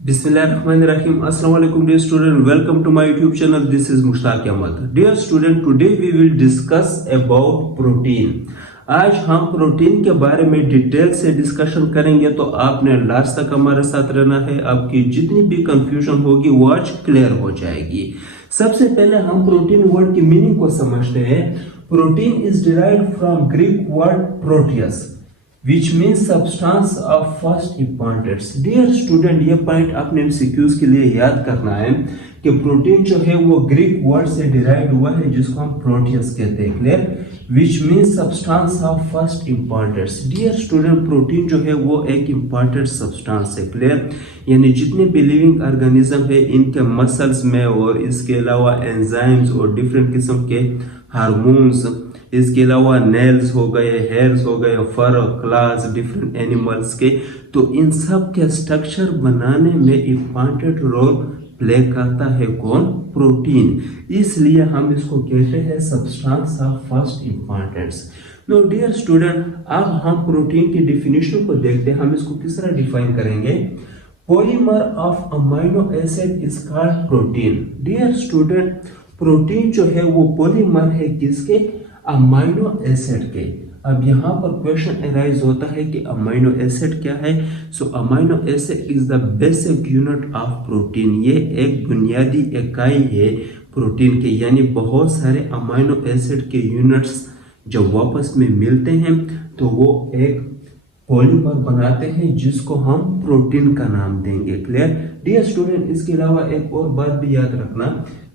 Bismillahirrahmanirrahim. Assalamu alaikum dear student. Welcome to my YouTube channel. This is Mushtaq Ahmad. Dear student, today we will discuss about protein. आज हम protein के बारे में detail से discussion करेंगे, तो आपने लास्ट तक हमारे साथ रहना है। आपकी जितनी भी कंफ्यूजन होगी वो आज क्लियर हो जाएगी। सबसे पहले हम प्रोटीन वर्ड की मीनिंग को समझते हैं। Protein is derived from Greek word Proteus which means substance of first importance. Dear student, ये पॉइंट आपने MCQs के लिए याद करना है कि प्रोटीन जो है वो ग्रीक वर्ड से डिराइव हुआ है जिसको हम प्रोटियस कहते हैं। Clear? which means substance of first importance. Dear student, protein जो है वो एक इम्पॉर्टेंट सब्सटेंस है। क्लियर? यानी जितने भी लिविंग ऑर्गेनिज्म है इनके मसल्स में और इसके अलावा एंजाइम्स और डिफरेंट किस्म के हार्मोन्स, इसके अलावा नेल्स हो गए, हेयर्स हो गए, फर और क्लास डिफरेंट एनिमल्स के, तो इन सब के स्ट्रक्चर बनाने में इम्पॉर्टेंट रोल प्ले करता है कौन? प्रोटीन। इसलिए हम इसको कहते हैं substance of first importance. No dear student, अब हम प्रोटीन की डिफिनेशन को देखते हैं। हम इसको किस तरह डिफाइन करेंगे? Polymer of amino acid is called protein. Dear student, protein जो है वो पॉलीमर है किसके? अमाइनो एसिड के। अब यहाँ पर क्वेश्चन अराइज होता है कि अमाइनो एसिड क्या है? So amino acid is the basic unit of protein. ये एक बुनियादी इकाई है प्रोटीन के, यानी बहुत सारे अमाइनो एसिड के यूनिट्स जब वापस में मिलते हैं तो वो एक पॉलीमर बनाते हैं जिसको हम प्रोटीन का नाम देंगे। क्लियर? डियर स्टूडेंट, इसके अलावा एक और बात भी याद रखना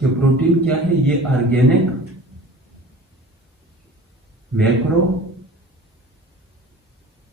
कि प्रोटीन क्या है? ये ऑर्गेनिक मैक्रो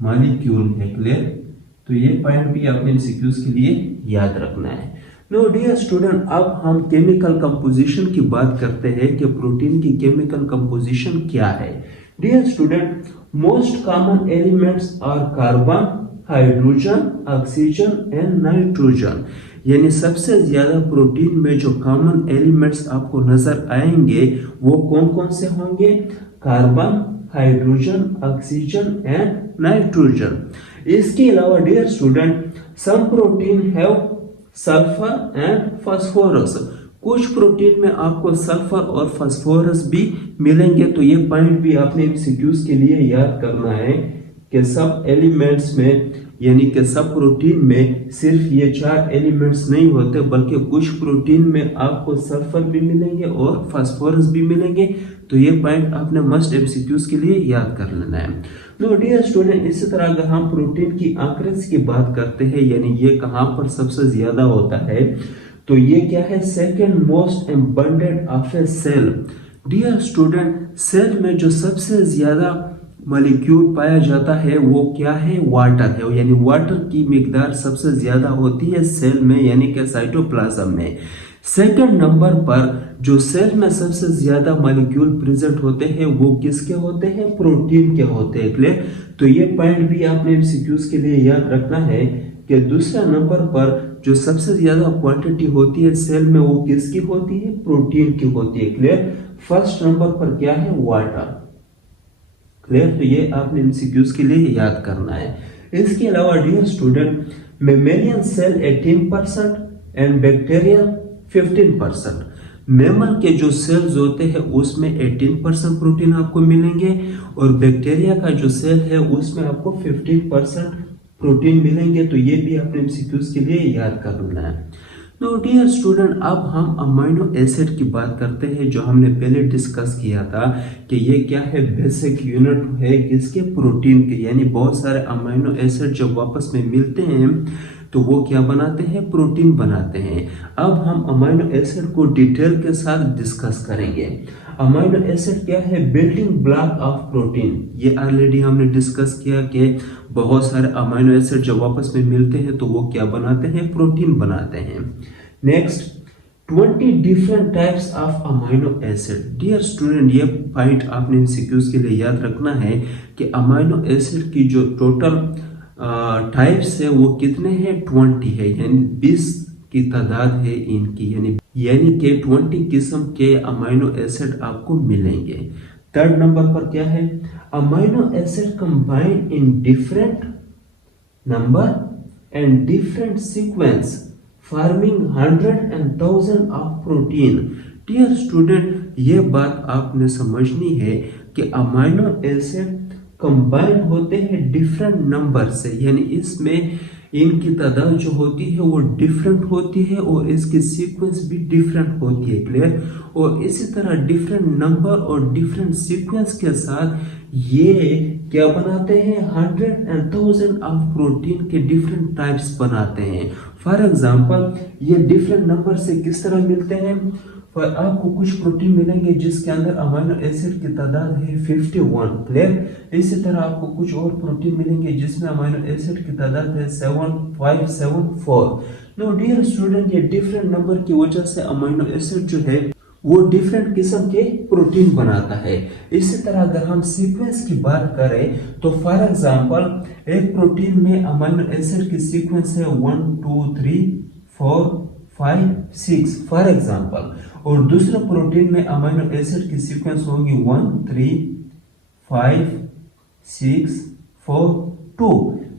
मॉलिक्यूल है। क्लियर? तो ये पॉइंट भी आपने MCQs के लिए याद रखना है। नो डियर स्टूडेंट, अब हम केमिकल कंपोजिशन की बात करते हैं कि प्रोटीन की केमिकल कंपोजिशन क्या है। Dear student, most common elements are carbon, hydrogen, oxygen and nitrogen. यानी सबसे ज्यादा प्रोटीन में जो कॉमन एलिमेंट्स आपको नजर आएंगे वो कौन कौन से होंगे? Carbon, hydrogen, oxygen and nitrogen. इसके अलावा dear student, some protein have sulphur and phosphorus. कुछ प्रोटीन में आपको सल्फर और फास्फोरस भी मिलेंगे। तो ये पॉइंट भी आपने MCQs के लिए याद करना है कि सब एलिमेंट्स में, यानी कि सब प्रोटीन में सिर्फ ये 4 एलिमेंट्स नहीं होते, बल्कि कुछ प्रोटीन में आपको सल्फर भी मिलेंगे और फास्फोरस भी मिलेंगे। तो ये पॉइंट आपने मस्ट MCQs के लिए याद कर लेना है। नो डियर स्टूडेंट, इसी तरह अगर हम प्रोटीन की आंकड़े की बात करते हैं, यानी ये कहाँ पर सबसे ज्यादा होता है, तो ये क्या है? Second most abundant of a cell. Dear student, cell में जो सबसे ज्यादा मॉलिक्यूल पाया जाता है वो क्या है? वाटर है। यानी वाटर की मिकदार सबसे ज्यादा होती है सेल में, यानी कि साइटोप्लाज्म में। सेकंड नंबर पर जो सेल में सबसे ज्यादा मॉलिक्यूल प्रेजेंट होते हैं वो किसके होते हैं? प्रोटीन के होते हैं। क्लियर? तो ये पॉइंट भी आपने MCQs के लिए याद रखना है कि दूसरा नंबर पर जो सबसे ज्यादा क्वांटिटी होती है सेल में वो किसकी होती है? प्रोटीन की होती है। क्लियर? फर्स्ट नंबर पर क्या है? वाटर। क्लियर? तो ये आपने MCQs के लिए याद करना है। इसके अलावा dear student, mammalian cell 18% and bacteria 15%। Mammal के जो सेल्स होते हैं उसमें 18% प्रोटीन आपको मिलेंगे और बैक्टीरिया का जो सेल है उसमें आपको 15% प्रोटीन मिलेंगे। तो ये भी आपने MCQs के लिए याद कर लेना है। तो डियर स्टूडेंट, अब हम अमाइनो एसिड की बात करते हैं, जो हमने पहले डिस्कस किया था कि ये क्या है? बेसिक यूनिट है किसके? प्रोटीन के। यानी बहुत सारे अमाइनो एसिड जब वापस में मिलते हैं तो वो क्या बनाते हैं? प्रोटीन बनाते हैं। अब हम अमाइनो एसिड को डिटेल के साथ डिस्कस करेंगे। अमाइनो एसिड क्या है? Building block of protein. ये ऑलरेडी हमने डिस्कस किया कि बहुत सारे अमाइनो एसिड जब आपस में मिलते हैं तो वो क्या बनाते हैं? प्रोटीन बनाते हैं। Next, 20 different types of amino acid. Dear student, ये पॉइंट आपने MCQs के लिए याद रखना है कि अमाइनो एसिड की जो टोटल टाइप्स है वो कितने हैं? 20 है, यानी 20 की तादाद है इनकी, यानी कि 20 किस्म के अमाइनो एसिड आपको मिलेंगे। थर्ड नंबर पर क्या है? Amino acid combine in different number and different sequence forming 100 and 1000 of protein. Dear student, ये बात आपने समझनी है कि अमाइनो एसिड कंबाइन होते हैं डिफरेंट नंबर से, यानी इसमें इनकी तादाद जो होती है वो डिफरेंट होती है और इसकी सीक्वेंस भी डिफरेंट होती है। क्लियर? और इसी तरह डिफरेंट नंबर और डिफरेंट सीक्वेंस के साथ ये क्या बनाते हैं, 100 and 1000 ऑफ प्रोटीन के डिफरेंट टाइप्स बनाते हैं। फॉर एग्जांपल, ये डिफरेंट नंबर से किस तरह मिलते हैं? पर आपको कुछ प्रोटीन मिलेंगे जिसके अंदर अमीनो एसिड की तादाद है 51। क्लियर? इसी तरह आपको कुछ और प्रोटीन मिलेंगे जिसमें अमीनो एसिड की तादाद है 7574। नो डियर स्टूडेंट, ये डिफरेंट नंबर की वजह से अमीनो एसिड जो है वो डिफरेंट किस्म के प्रोटीन बनाता है। इसी तरह अगर हम सीक्वेंस की बात करें तो फॉर एग्जांपल एक प्रोटीन में अमीनो एसिड की सीक्वेंस है 1 2 3 4 5 6 फॉर एग्जांपल, और दूसरे प्रोटीन में अमीनो एसिड की सीक्वेंस होगी 1 3 5 6 4 2।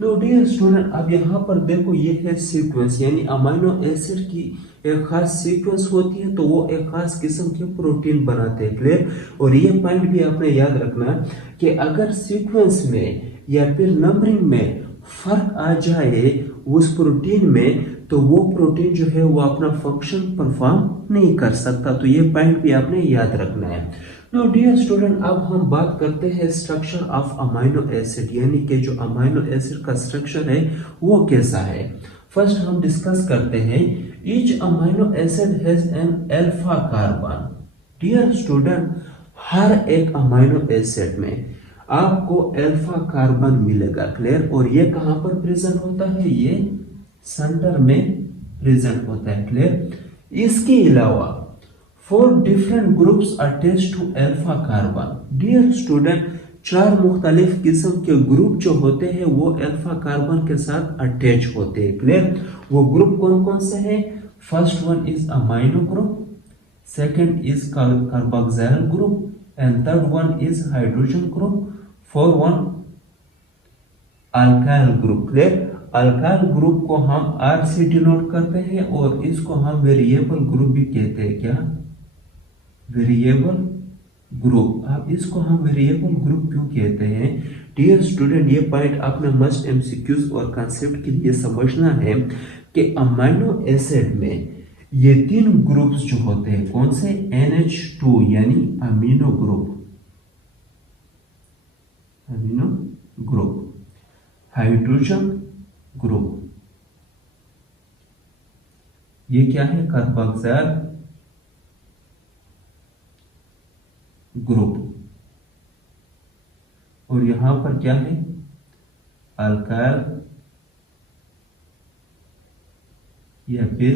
नो डियर स्टूडेंट, अब यहाँ पर देखो ये है सीक्वेंस, यानी अमीनो एसिड की एक खास सीक्वेंस होती है तो वो एक खास किस्म के प्रोटीन बनाते हैं। क्लियर? और ये पॉइंट भी आपने याद रखना कि अगर सीक्वेंस में या फिर नंबरिंग में फर्क आ जाए उस प्रोटीन में तो वो प्रोटीन जो है वो अपना फंक्शन परफॉर्म नहीं कर सकता। तो ये पॉइंट भी आपने याद रखना है। नो डियर स्टूडेंट, अब हम बात करते हैं स्ट्रक्चर ऑफ अमीनो एसिड, यानी कि जो अमीनो एसिड का स्ट्रक्चर है वो कैसा है। फर्स्ट हम डिस्कस करते हैं, each amino acid has an alpha carbon. Dear student, हर एक अमीनो एसिड में आपको अल्फा कार्बन मिलेगा। क्लियर? और ये कहां पर प्रेजेंट होता है? ये सेंटर में प्रेजेंट होता है। क्लियर? इसके अलावा 4 different groups attached to alpha carbon. Dear student, 4 मुख्तलिफ किस्म के ग्रुप जो होते हैं वो अल्फा कार्बन के साथ अटैच होते हैं। क्लियर? वो ग्रुप कौन कौन से हैं? First one is amino group, second is carboxyl group, and third one is hydrogen group, fourth one alkyl group. Clear? Alkyl group को हम R से डिनोट करते हैं और इसको हम वेरिएबल ग्रुप भी कहते हैं। क्या? Variable group. अब इसको हम वेरिएबल ग्रुप क्यों कहते हैं? डियर स्टूडेंट, ये पॉइंट आपने मस्ट एमसीक्यूज और कॉन्सेप्ट के लिए समझना है कि अमीनो एसिड में ये 3 ग्रुप्स जो होते हैं, कौन से? NH2 यानी amino group, amino group, hydrogen group, ये क्या है? कार्बोक्सिल ग्रुप, और यहां पर क्या है? अल्काइल या फिर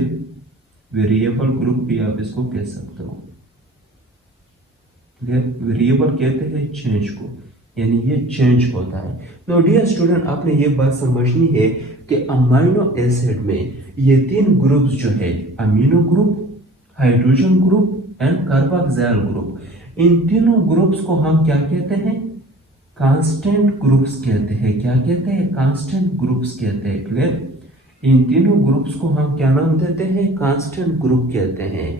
वेरिएबल ग्रुप भी आप इसको कह सकते हो। वेरिएबल कहते हैं चेंज को, यानी ये चेंज होता है। नो डियर स्टूडेंट, आपने ये बात समझनी है कि अमीनो एसिड में ये 3 ग्रुप्स जो है, amino group, hydrogen group and carboxyl group, इन तीनों ग्रुप्स को हम क्या कहते हैं? कांस्टेंट ग्रुप्स कहते हैं। क्या कहते हैं? कांस्टेंट ग्रुप्स कहते हैं। क्लियर? इन तीनों ग्रुप्स को हम क्या नाम देते हैं? कांस्टेंट ग्रुप कहते हैं।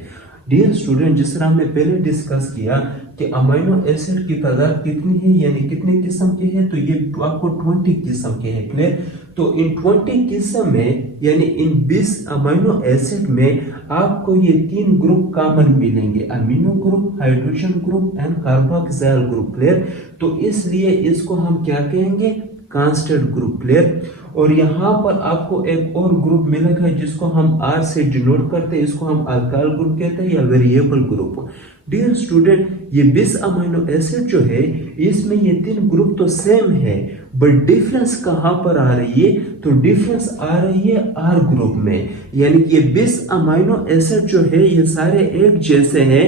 डियर स्टूडेंट, जिस तरह हमने पहले डिस्कस किया कि अमीनो एसिड की तादाद कितनी है, यानी कितने किस्म के हैं, तो ये आपको 20 किस्म के हैं। क्लियर? तो इन 20 किस्म में, यानी इन 20 अमीनो एसिड में आपको ये 3 ग्रुप कॉमन मिलेंगे, amino group, hydrogen group and carboxyl group. Clear? तो इसलिए इसको हम क्या कहेंगे? Constant group. क्लियर? और यहाँ पर आपको एक और ग्रुप मिलेगा जिसको हम R से डिनोट करते हैं, इसको हम अल्काइल ग्रुप कहते हैं या वेरिएबल ग्रुप। डियर स्टूडेंट, ये 20 अमीनो एसिड जो है इसमें ये 3 ग्रुप तो सेम है, बट डिफरेंस कहां पर आ रही है? तो डिफरेंस आ रही है R ग्रुप में, यानी कि ये 20 अमीनो एसिड जो है ये सारे एक जैसे हैं,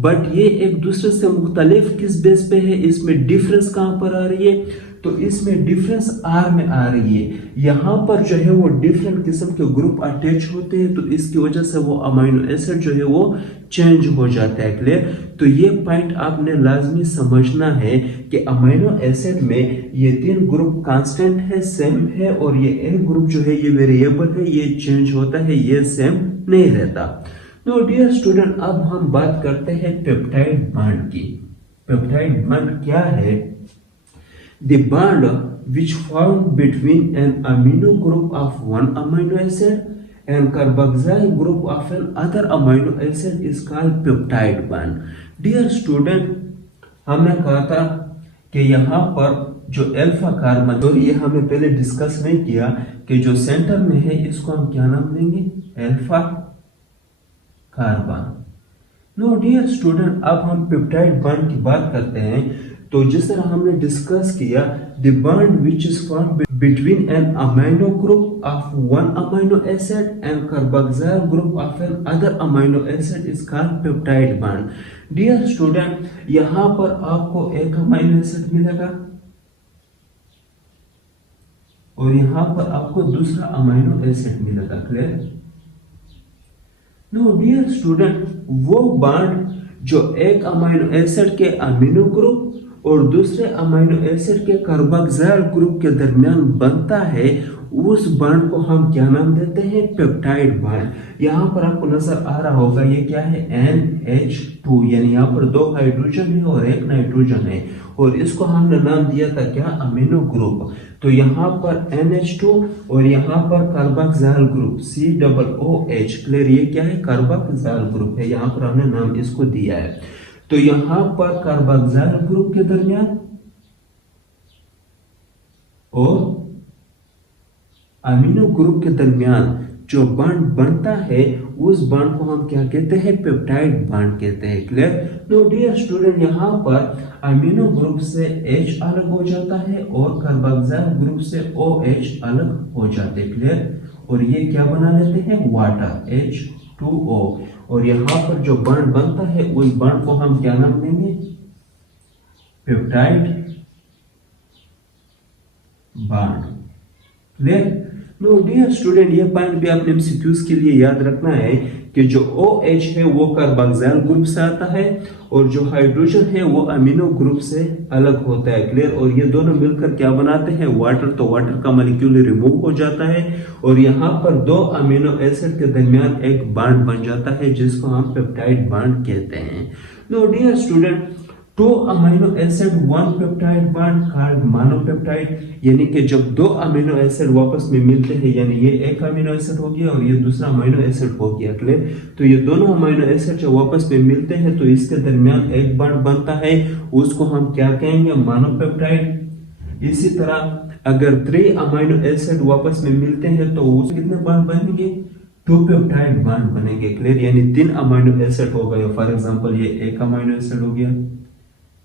बट ये एक दूसरे से मुख्तलिफ किस बेस पे है? इसमें डिफरेंस कहां पर आ रही है? तो इसमें डिफरेंस आर में आ रही है। यहाँ पर जो है वो डिफरेंट किस्म के ग्रुप अटैच होते हैं, तो इसकी वजह से वो अमीनो एसिड जो है वो चेंज हो जाता है। क्लियर? तो ये पॉइंट आपने लाजमी समझना है कि अमीनो एसिड में ये 3 ग्रुप कांस्टेंट है, सेम है, और ये एक ग्रुप जो है ये वेरिएबल है, ये चेंज होता है, ये सेम नहीं रहता। तो डियर स्टूडेंट, अब हम बात करते हैं पेप्टाइड बॉन्ड की। पेप्टाइड बॉन्ड क्या है? The bond which formed between an amino group of one amino acid and carboxyl group of another amino acid is called peptide bond. Dear student, हमने कहा था कि यहाँ पर जो अल्फा कार्बन, तो ये हमें पहले डिस्कस नहीं किया कि जो सेंटर में है इसको हम क्या नाम देंगे? Alpha carbon. No dear student, अब हम पेप्टाइड बॉन्ड की बात करते हैं। तो जिस तरह हमने डिस्कस किया, the bond which is formed between an amino group of one amino acid and carboxyl group of another amino acid is called peptide bond. Dear student, यहां पर आपको एक अमीनो एसिड मिलेगा और यहां पर आपको दूसरा अमीनो एसिड मिलेगा। क्लियर? नो डियर स्टूडेंट, वो बॉन्ड जो एक अमीनो एसिड के अमीनो ग्रुप और दूसरे अमीनो एसिड के कार्बोक्सिल ग्रुप के दरमियान बनता है, उस बॉन्ड को हम क्या नाम देते हैं? Peptide bond. यहाँ पर आपको नजर आ रहा होगा ये क्या है? NH2, यानी यहाँ पर 2 हाइड्रोजन है और 1 नाइट्रोजन है, और इसको हमने नाम दिया था क्या? Amino group. तो यहाँ पर NH2 और यहाँ पर कार्बोक्सिल ग्रुप COOH। क्लियर? ये क्या है? कार्बोक्सिल ग्रुप है, यहाँ पर हमने नाम इसको दिया है। तो यहां पर कार्बोक्सिल ग्रुप के दरमियान और अमीनो ग्रुप के दरमियान जो बॉन्ड बनता है, उस बॉन्ड को हम क्या कहते हैं? पेप्टाइड बॉन्ड कहते हैं। क्लियर? नो डियर स्टूडेंट, यहां पर अमीनो ग्रुप से H अलग हो जाता है और कार्बोक्सिल ग्रुप से OH अलग हो जाते हैं। क्लियर? और ये क्या बना लेते हैं? Water, H2O। और यहाँ पर जो बॉन्ड बनता है, उस बॉन्ड को हम क्या नाम देंगे? Peptide bond. Clear? No dear student, ये पॉइंट भी आपने एमसीक्यूज के लिए याद रखना है कि जो OH है वो कार्बोक्सिल ग्रुप से आता है और जो हाइड्रोजन है वो अमीनो ग्रुप से अलग होता है। क्लियर? और ये दोनों मिलकर क्या बनाते हैं? वाटर। तो वाटर का मॉलिक्यूल रिमूव हो जाता है और यहाँ पर 2 अमीनो एसिड के दरमियान एक बॉन्ड बन जाता है, जिसको हम पेप्टाइड बॉन्ड कहते हैं। No dear student, 2 amino acid 1 peptide bond called monopeptide, यानी कि जब 2 अमीनो एसिड वापस में मिलते हैं, यानी ये एक अमीनो एसिड हो गया और ये दूसरा अमीनो एसिड हो गया। क्लियर? तो ये दोनों अमीनो एसिड जब वापस में मिलते हैं तो इसके दरमियान एक बॉन्ड बनता है, उसको हम क्या कहेंगे? मोनोपेप्टाइड। इसी तरह अगर 3 अमीनो एसिड वापस में मिलते हैं तो उसके कितने बॉन्ड बनेंगे? 2 पेप्टाइड बॉन्ड बनेंगे। क्लियर? यानी 3 अमीनो एसिड हो गए। फॉर एग्जांपल ये एक अमीनो एसिड हो गया,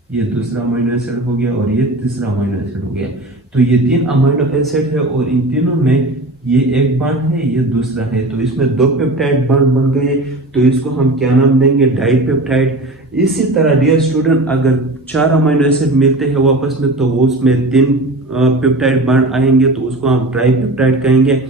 ये दूसरा अमीनो एसिड हो गया और ये तीसरा अमीनो एसिड हो गया। तो ये 3 अमीनो एसिड है और इन तीनों में ये एक बॉन्ड है, ये दूसरा है, तो इसमें 2 पेप्टाइड बॉन्ड बन गए। तो इसको हम क्या नाम देंगे? डाइपेप्टाइड। इसी तरह डियर स्टूडेंट, अगर 4 अमीनो एसिड मिलते हैं वापस में तो उसमें 3 पेप्टाइड बॉन्ड आएंगे, तो उसको हम ट्राइपेप्टाइड कहेंगे।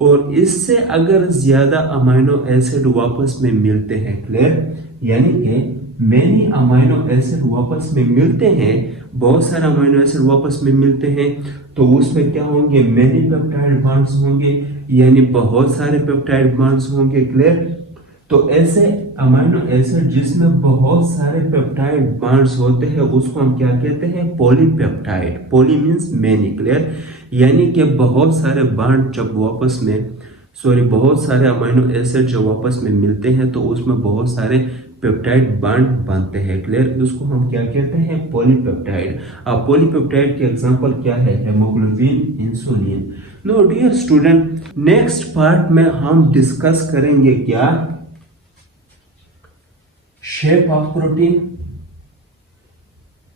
और इससे अगर ज्यादा अमीनो एसिड वापस में मिलते हैं, क्लियर, यानी कि मेनी अमीनो एसिड वापस में मिलते हैं, बहुत सारे अमीनो एसिड वापस में मिलते हैं, तो उसमें क्या होंगे? मेनी पेप्टाइड बॉन्ड्स होंगे, यानी बहुत सारे पेप्टाइड बॉन्ड्स होंगे। क्लियर? तो ऐसे अमीनो एसिड जिसमें बहुत सारे पेप्टाइड बॉन्ड्स होते हैं उसको हम क्या कहते हैं? Polypeptide. Poly means many. Clear? यानी कि बहुत सारे बॉन्ड जब वापस में बहुत सारे अमीनो एसिड जो वापस में मिलते हैं तो उसमें बहुत सारे पेप्टाइड बॉन्ड बनते हैं। क्लियर? उसको हम क्या कहते हैं? पॉलीपेप्टाइड। अब पॉलीपेप्टाइड के एग्जांपल क्या है? Haemoglobin, insulin. No dear student, next part में हम डिस्कस करेंगे क्या? Shape of protein,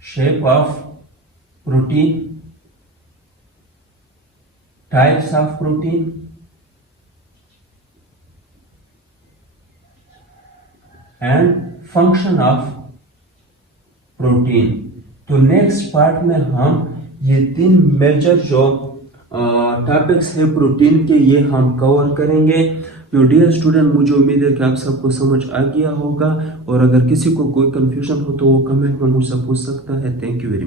shape of protein, types of protein, and function of protein. तो नेक्स्ट पार्ट में हम ये 3 मेजर जो टॉपिक्स है प्रोटीन के, ये हम कवर करेंगे। तो डियर स्टूडेंट, मुझे उम्मीद है कि आप सबको समझ आ गया होगा, और अगर किसी को कोई कंफ्यूजन हो तो वो कमेंट में मुझसे पूछ सकता है। Thank you very much.